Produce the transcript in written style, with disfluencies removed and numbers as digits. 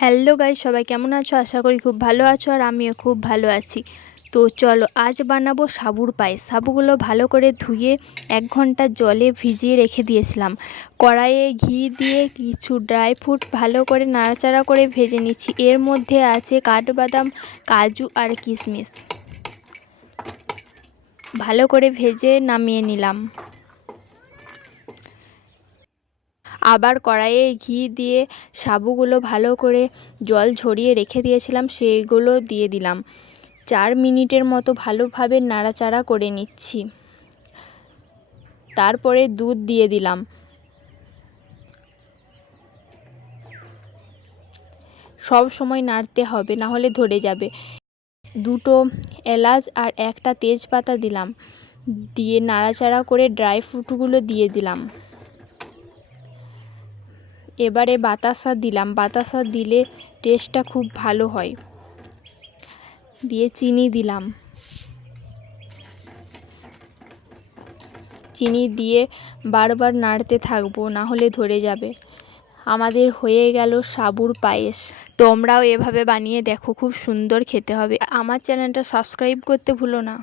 Hello guys, সবাই কেমন আছো? আশা করি খুব ভালো আছো আর আমিও খুব ভালো আছি। তো চলো আজ বানাবো সাবুর পায়েস। সাবুগুলো ভালো করে ধুয়ে 1 ঘন্টা জলে ভিজিয়ে রেখে দিয়েছিলাম। কড়াইয়ে ঘি দিয়ে কিছু ড্রাই ফ্রুট ভালো করে নাড়াচাড়া করে ভেজে নিচ্ছি। এর মধ্যে আছে কাঠবাদাম, কাজু আর কিশমিশ। ভালো করে ভেজে নামিয়ে নিলাম। আবার কড়াইয়ে ঘি দিয়ে সাবুগুলো ভালো করে জল ঝরিয়ে রেখে দিয়েছিলাম সেইগুলো দিয়ে দিলাম। 4 মিনিটের মতো ভালোভাবে নাড়াচাড়া করে নিচ্ছি। তারপরে দুধ দিয়ে দিলাম। সব সময় নাড়তে হবে, না হলে ধরে যাবে। 2টো এলাচ আর 1টা তেজপাতা দিলাম, দিয়ে নাড়াচাড়া করে ড্রাই ফ্রুটগুলো দিয়ে দিলাম। এবারে বাতাসা দিলাম। বাতাসা দিলে টেস্টটা খুব ভালো হয়। দিয়ে চিনি দিলাম। চিনি দিয়ে বারবার নাড়তে থাকবো, না হলে ধরে যাবে। আমাদের হয়ে গেল সাবুর পায়েস। তোমরাও এভাবে বানিয়ে দেখো, খুব সুন্দর খেতে হবে। আমার চ্যানেলটা সাবস্ক্রাইব করতে ভুলো না।